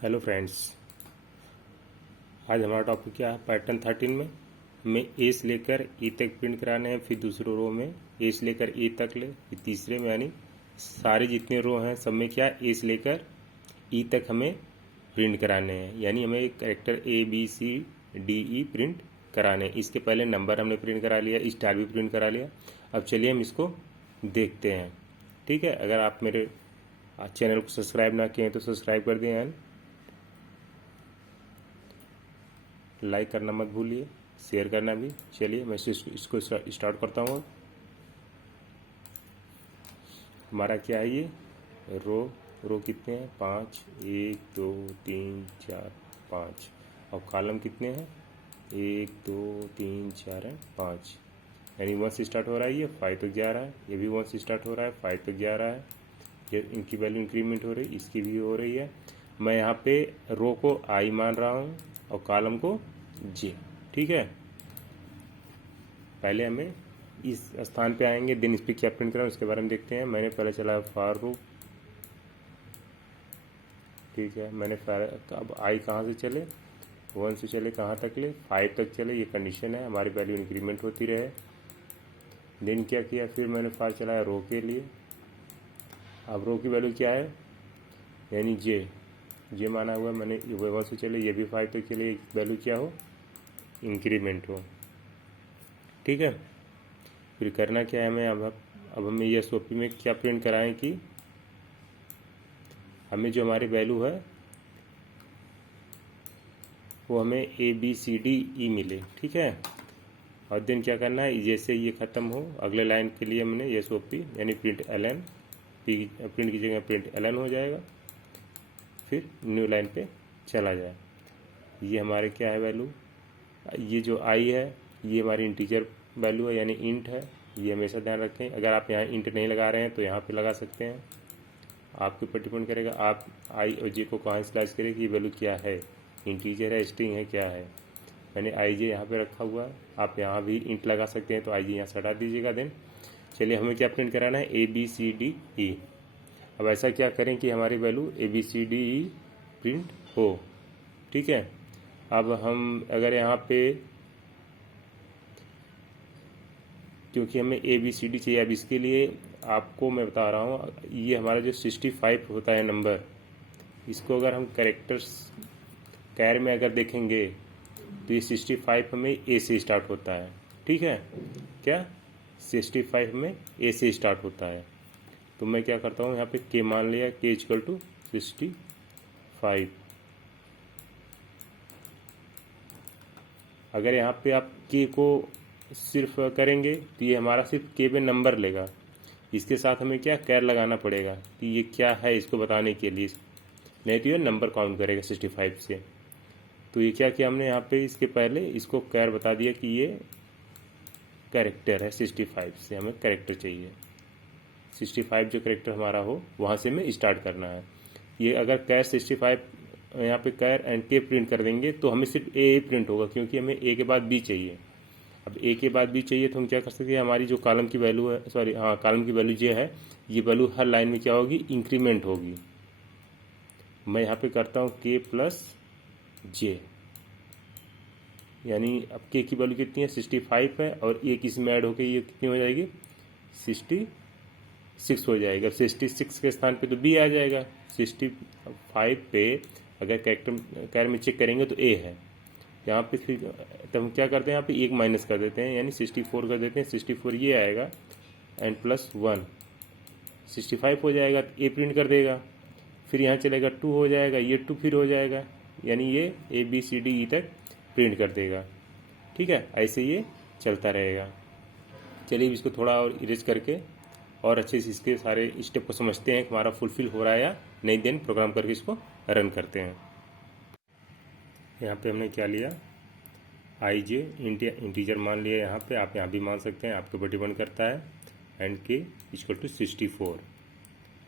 Hello friends, आज हमारा topic क्या है। पैटर्न 13 में हमें ए से लेकर ई तक प्रिंट कराने हैं। फिर दूसरे रो में ए से लेकर ई तक ले, फिर तीसरे में यानी सारे जितने रो हैं सब में क्या ए से लेकर ई तक हमें प्रिंट कराने हैं। यानी हमें character A B C D E print कराने हैं। इसके पहले नंबर हमने प्रिंट करा लिया, स्टार भी प्रिंट करा लिया। अब चलिए हम इसको देखते हैं। ठीक है, अगर आप मेरे चैनल को सब्सक्राइब ना किए तो सब्सक्राइब कर दें एंड लाइक करना मत भूलिए, शेयर करना भी। चलिए मैं इसको स्टार्ट करता हूँ। हमारा क्या है ये रो कितने हैं? 5, 1 2 3 4 5। और कॉलम कितने हैं? 1 2 3 4 है 5। यानी 1 से स्टार्ट हो रहा है, ये 5 तक जा रहा है। ये भी 1 से स्टार्ट हो रहा है, 5 तक जा रहा है। ये इनकी वैल्यू इंक्रीमेंट हो रही है, इसकी भी हो रही है। मैं यहाँ पे रो को आई मान रहा हूँ और कॉलम को जे। ठीक है, पहले हमें इस स्थान पे आएंगे, देन इस पर क्या प्रिंट करें उसके बारे में देखते हैं। मैंने पहले चला फॉर लूप। ठीक है, मैंने अब आई कहाँ से चले? 1 से चले कहाँ तक ले? 5 तक चले। ये कंडीशन है, हमारी वैल्यू इंक्रीमेंट होती रहे। देन क्या किया, फिर मैंने फॉर चलाया रो के लिए। अब रो की वैल्यू क्या है? यानी जे माना हुआ मैंने। 1 से चले, ये भी 5 तक चले, वैल्यू क्या हो? इंक्रीमेंट हो। ठीक है, फिर करना क्या है हमें? अब हमें ये एसओपी में क्या प्रिंट कराएं कि हमें जो हमारी वैल्यू है वो हमें ए बी सी डी ई मिले। ठीक है, और देन क्या करना है, जैसे ये ख़त्म हो अगले लाइन के लिए हमने एसओपी यानी प्रिंट एल एन, प्रिंट की जगह प्रिंट एल एन हो जाएगा। फिर न्यू लाइन पे चला जाए। ये हमारे क्या है वैल्यू? ये जो आई है ये हमारी इंटीजर वैल्यू है यानी इंट है। ये हमेशा ध्यान रखें। अगर आप यहाँ इंट नहीं लगा रहे हैं तो यहाँ पे लगा सकते हैं, आपके ऊपर डिपेंड करेगा आप आई और जे को कहाँ स्लाइस करें कि ये वैल्यू क्या है, इंटीजर है, स्ट्रिंग है, क्या है। मैंने आई जे यहाँ पे रखा हुआ है, आप यहाँ भी इंट लगा सकते हैं, तो आई जे यहाँ से हटा दीजिएगा। देन चलिए हमें क्या प्रिंट कराना है? A B C D E. अब ऐसा क्या करें कि हमारी value A B C D E print हो। ठीक है, अब हम अगर यहाँ पे, क्योंकि हमें ए बी सी डी चाहिए, अब इसके लिए आपको मैं बता रहा हूँ, ये हमारा जो 65 होता है नंबर, इसको अगर हम कैरेक्टर्स कैर में अगर देखेंगे तो ये 65 हमें ए से स्टार्ट होता है। ठीक है, क्या 65 में ए से स्टार्ट होता है। तो मैं क्या करता हूँ, यहाँ पे के मान लिया, के इक्वल टू 65। अगर यहाँ पे आप के को सिर्फ करेंगे तो ये हमारा सिर्फ के में नंबर लेगा। इसके साथ हमें क्या कैर लगाना पड़ेगा कि ये क्या है इसको बताने के लिए, नहीं तो ये नंबर काउंट करेगा 65 से। तो ये क्या किया हमने यहाँ पे, इसके पहले इसको कैर बता दिया कि ये कैरेक्टर है। 65 से हमें कैरेक्टर चाहिए, 65 जो कैरेक्टर हमारा हो वहाँ से हमें स्टार्ट करना है। ये अगर कैर 65 यहाँ पे कैर एंड के प्रिंट कर देंगे तो हमें सिर्फ ए प्रिंट होगा, क्योंकि हमें ए के बाद बी चाहिए। अब ए के बाद बी चाहिए तो हम क्या कर सकते हैं, हमारी जो कॉलम की वैल्यू है, सॉरी हाँ कॉलम की वैल्यू ये है, ये वैल्यू हर लाइन में क्या होगी? इंक्रीमेंट होगी। मैं यहाँ पे करता हूँ के प्लस जे, यानी अब के की वैल्यू कितनी है? 65 है, और एक इसमें ऐड होकर ये कितनी हो जाएगी? 66 हो जाएगा। 66 के स्थान पे तो बी आ जाएगा। 65 पे अगर कैर में चेक करेंगे तो ए है यहाँ पे। फिर तब हम क्या करते हैं, यहाँ पे एक माइनस कर देते हैं, यानी 64 कर देते हैं। 64 ये आएगा एंड प्लस 1 65 हो जाएगा, ए प्रिंट कर देगा। फिर यहाँ चलेगा 2 हो जाएगा, ये 2 फिर हो जाएगा, यानी ये ए बी सी डी ई तक प्रिंट कर देगा। ठीक है, ऐसे ये चलता रहेगा। चलिए इसको थोड़ा और इरेज करके और अच्छे से इसके सारे स्टेप को समझते हैं कि हमारा फुलफिल हो रहा है या नहीं। देन प्रोग्राम करके इसको रन करते हैं। यहाँ पे हमने क्या लिया? आई जे इंटीजर मान लिया। यहाँ पे आप यहाँ भी मान सकते हैं, आपके ऊपर डिपेंड करता है। एंड के इक्वल टू 64।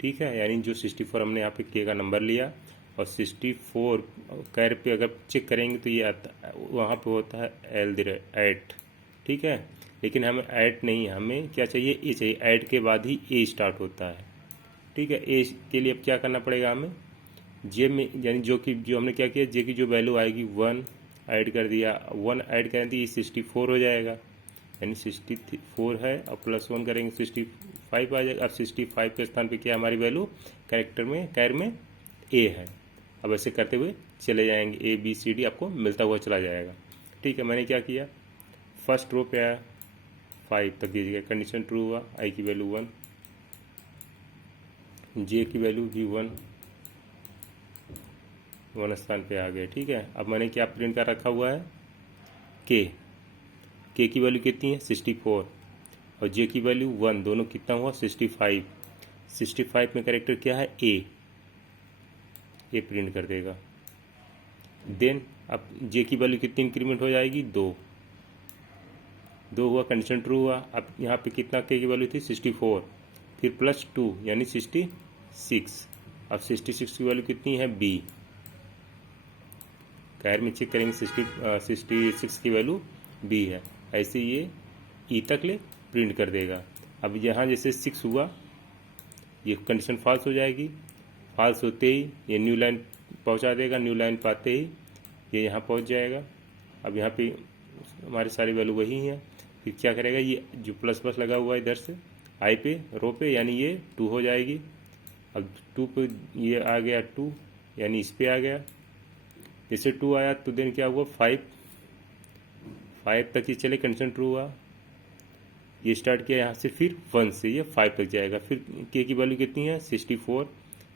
ठीक है, यानी जो 64 हमने यहाँ पे के का नंबर लिया, और 64 कैर पे अगर चेक करेंगे तो ये आता वहाँ पे होता है ऐड। ठीक है, लेकिन हमें ऐड नहीं, हमें क्या चाहिए? ए चाहिए। ऐड के बाद ही ए स्टार्ट होता है। ठीक है, ए के लिए अब क्या करना पड़ेगा हमें? जे में यानी जो हमने क्या किया, जे की जो वैल्यू आएगी 1 ऐड कर दिया, 1 ऐड करें तो ये 64 हो जाएगा, यानी 64 है और +1 करेंगे 65 आ जाएगा। अब 65 के स्थान पे क्या हमारी वैल्यू कैर में ए है। अब ऐसे करते हुए चले जाएंगे, ए बी सी डी आपको मिलता हुआ चला जाएगा। ठीक है, मैंने क्या किया, फर्स्ट रो पे आया 5 तक दीजिएगा, कंडीशन ट्रू हुआ, आई की वैल्यू 1, जे की वैल्यू भी 1 स्थान पे आ गए। ठीक है, अब मैंने क्या प्रिंट कर रखा हुआ है, के की वैल्यू कितनी है 64 और जे की वैल्यू 1, दोनों कितना हुआ 65। 65 में कैरेक्टर क्या है ए प्रिंट कर देगा। देन अब जे की वैल्यू कितनी इंक्रीमेंट हो जाएगी 2 हुआ, कंडीशन ट्रू हुआ। अब यहाँ पे कितना के की वैल्यू थी 64, फिर +2 यानी 66। अब 66 की वैल्यू कितनी है बी, कैर में चेक करेंगे 66 की वैल्यू बी है। ऐसे ये ई तक ले प्रिंट कर देगा। अब यहाँ जैसे 6 हुआ, ये कंडीशन फॉल्स हो जाएगी, फॉल्स होते ही ये न्यू लाइन पहुँचा देगा, न्यू लाइन पाते ही ये यहाँ पहुँच जाएगा। अब यहाँ पे हमारी सारी वैल्यू वही है। फिर क्या करेगा, ये जो प्लस लगा हुआ है इधर से आई पे रो पे, यानी ये 2 हो जाएगी। अब 2 पे ये आ गया 2, यानी इस पे आ गया, जैसे 2 आया तो देन क्या हुआ 5 तक ये चले, कंडीशन ट्रू हुआ। ये स्टार्ट किया यहाँ से, फिर 1 से ये 5 तक जाएगा। फिर के की वैल्यू कितनी है 64,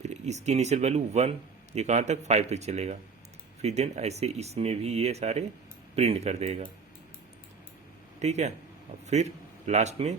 फिर इसकी इनिशियल वैल्यू 1, ये कहाँ तक 5 तक चलेगा। फिर देन ऐसे इसमें भी ये सारे प्रिंट कर देगा। ठीक है, अब फिर लास्ट में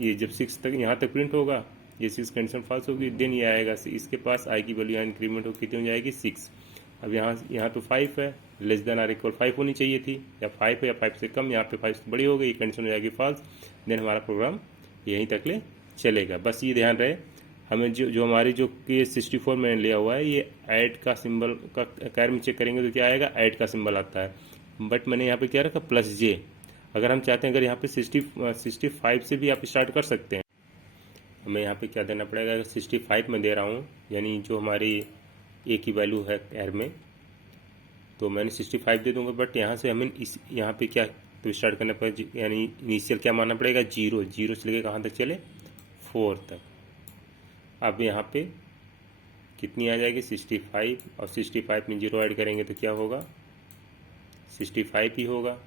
ये जब 6 तक यहाँ तक प्रिंट होगा, ये 6 कंडीशन फॉल्स होगी, देन ये आएगा इसके पास आई की वैल्यू यहाँ इंक्रीमेंट हो कितनी हो जाएगी 6। अब यहाँ तो 5 है, लेस देन आर इक्वल 5 होनी चाहिए थी, या 5 है या 5 से कम, यहाँ पे 5 से बड़ी हो गई, कंडीशन हो जाएगी फॉल्स। देन हमारा प्रोग्राम यहीं तक ले चलेगा। बस ये ध्यान रहे, हमें जो हमारी जो कि 64 में लिया हुआ है, ये ऐड का सिंबल का कैर में चेक करेंगे तो क्या आएगा, ऐड का सिंबल आता है, बट मैंने यहाँ पे क्या रखा +J। अगर हम चाहते हैं, अगर यहाँ पे 65 से भी आप स्टार्ट कर सकते हैं। हमें यहाँ पे क्या देना पड़ेगा, अगर 65 में दे रहा हूँ, यानी जो हमारी ए की वैल्यू है कैर में, तो मैंने 65 दे दूंगा, बट यहाँ से हमें यहाँ पे क्या तो स्टार्ट करना पड़ेगा, यानी इनिशियल क्या मानना पड़ेगा 0 से लेकर कहाँ तक चले 4 तक। अब यहाँ पे कितनी आ जाएगी 65, और 65 में 0 ऐड करेंगे तो क्या होगा 65 ही होगा,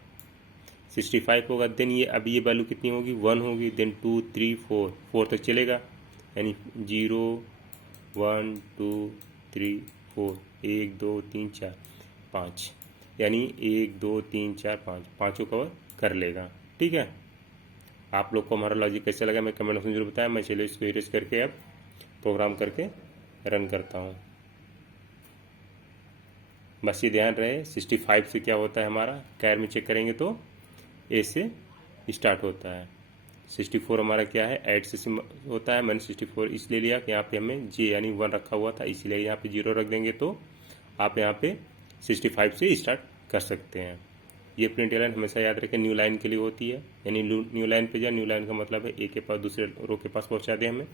65 होगा। देन ये अब ये वैल्यू कितनी होगी 1 होगी, देन 2 3 4 तक चलेगा, यानी 0 1 2 3 4 1 2 3 4 5, यानी 1 2 3 4 5 पाँचों कवर कर लेगा। ठीक है, आप लोग को हमारा लॉजिक कैसा लगा मैं कमेंट में जरूर बताएं। मैं चलिए इसको इरेज करके अब प्रोग्राम करके रन करता हूँ। बस ये ध्यान रहे 65 से क्या होता है, हमारा कैर में चेक करेंगे तो ए से स्टार्ट होता है। 64 हमारा क्या है ऐड से होता है, मैंने 64 इसलिए लिया कि यहाँ पे हमें जे यानी 1 रखा हुआ था, इसलिए यहाँ पे 0 रख देंगे तो आप यहाँ पे 65 से स्टार्ट कर सकते हैं। ये प्रिंट लाइन हमेशा याद रखें न्यू लाइन के लिए होती है, यानी न्यू लाइन पे जाए, न्यू लाइन का मतलब है ए के पास दूसरे रो के पास पहुँचा दे हमें।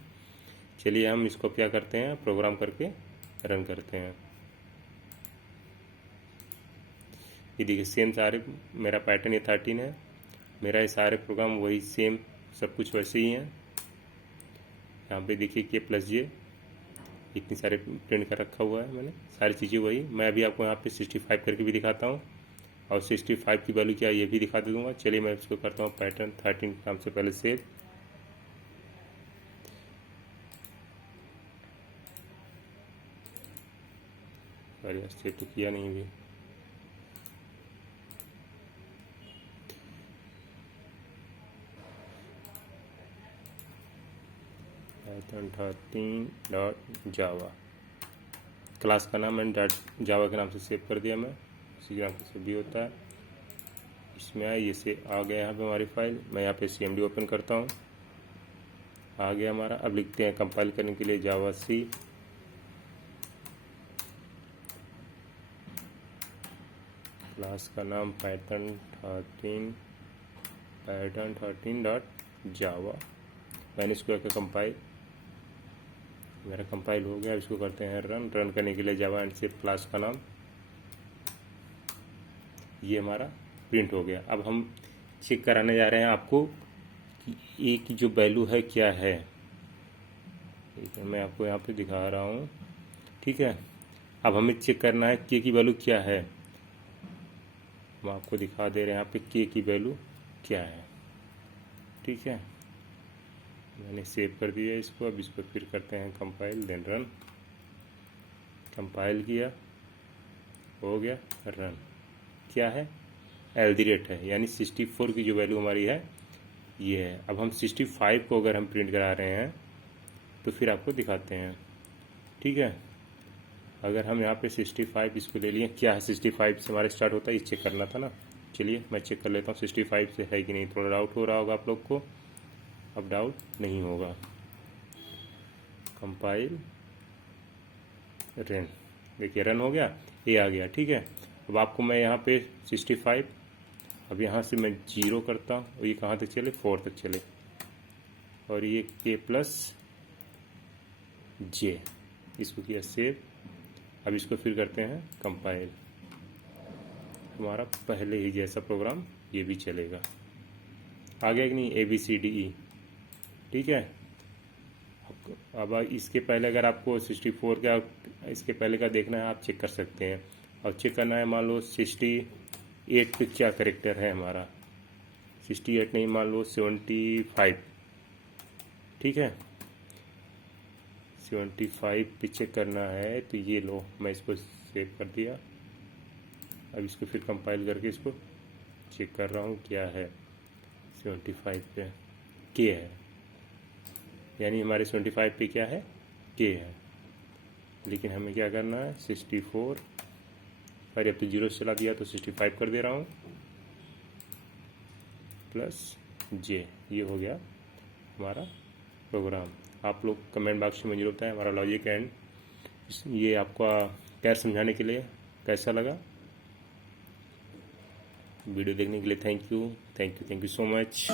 चलिए हम इसको क्या करते हैं, प्रोग्राम करके रन करते हैं। ये देखिए सेम सारे मेरा पैटर्न ये 13 है, मेरा ये सारे प्रोग्राम वही सेम सब कुछ वैसे ही हैं। यहाँ पे देखिए कि +J इतनी सारे प्रिंट कर रखा हुआ है मैंने, सारी चीज़ें वही। मैं अभी आपको यहाँ पे 65 करके भी दिखाता हूँ, और 65 की वैल्यू क्या है ये भी दिखा दे दूँगा। चलिए मैं इसको करता हूँ पैटर्न 13 नाम से पहले सेव। सॉरी सेव तो किया नहीं भी, python13.java क्लास का नाम मैंने जावा के नाम से सेव कर दिया, मैं उसी के नाम से सेव भी होता है। इसमें आए ये से आ गया यहाँ पे हमारी फाइल, मैं यहाँ पे CMD ओपन करता हूँ, आ गया हमारा। अब लिखते हैं कंपाइल करने के लिए जावा सी, क्लास का नाम python13.java। मैंने इसको कंपाइल मेरा कंपाइल हो गया। इसको करते हैं रन। रन करने के लिए जावा एंड सी क्लास का नाम, ये हमारा प्रिंट हो गया। अब हम चेक कराने जा रहे हैं आपको कि ए की जो वैल्यू है क्या है। ठीक है, मैं आपको यहाँ पे दिखा रहा हूँ। ठीक है, अब हमें चेक करना है के की वैल्यू क्या है। हम आपको दिखा दे रहे हैं यहाँ पे के की वैल्यू क्या है। ठीक है, मैंने सेव कर दिया इसको। अब इसको फिर करते हैं कंपाइल, देन रन। कंपाइल किया, हो गया, रन। क्या है, एल्डिरेट है, यानी 64 की जो वैल्यू हमारी है ये है। अब हम 65 को अगर हम प्रिंट करा रहे हैं तो फिर आपको दिखाते हैं। ठीक है, अगर हम यहाँ पे 65 इसको ले लिए, क्या है 65 से हमारा स्टार्ट होता है, ये चेक करना था ना। चलिए मैं चेक कर लेता हूँ 65 से है कि नहीं। थोड़ा डाउट हो रहा होगा आप लोग को, अब डाउट नहीं होगा। कंपाइल, रन, देखिए रन हो गया, ये आ गया। ठीक है, अब आपको मैं यहाँ पे 65, अब यहाँ से मैं 0 करता हूँ और ये कहाँ तक चले, 4 तक चले, और ये के प्लस जे, इसको किया सेव। अब इसको फिर करते हैं कंपाइल, हमारा पहले ही जैसा प्रोग्राम ये भी चलेगा। आ गया कि नहीं, ABCDE। ठीक है, अब इसके पहले अगर आपको 64 का इसके पहले का देखना है आप चेक कर सकते हैं। और चेक करना है, मान लो 68 पे क्या करेक्टर है हमारा, 68 नहीं, मान लो 75। ठीक है, 75 पे चेक करना है तो ये लो, मैं इसको सेव कर दिया। अब इसको फिर कंपाइल करके इसको चेक कर रहा हूँ क्या है। 75 पे के है, यानी हमारे 75 पे क्या है, के है। लेकिन हमें क्या करना है, 64, अरे अब तो 0 चला दिया तो 65 कर दे रहा हूँ, प्लस जे, ये हो गया हमारा प्रोग्राम। आप लोग कमेंट बॉक्स में मुझे बताएं हमारा लॉजिक एंड ये आपका कैर समझाने के लिए कैसा लगा। वीडियो देखने के लिए थैंक यू सो मच।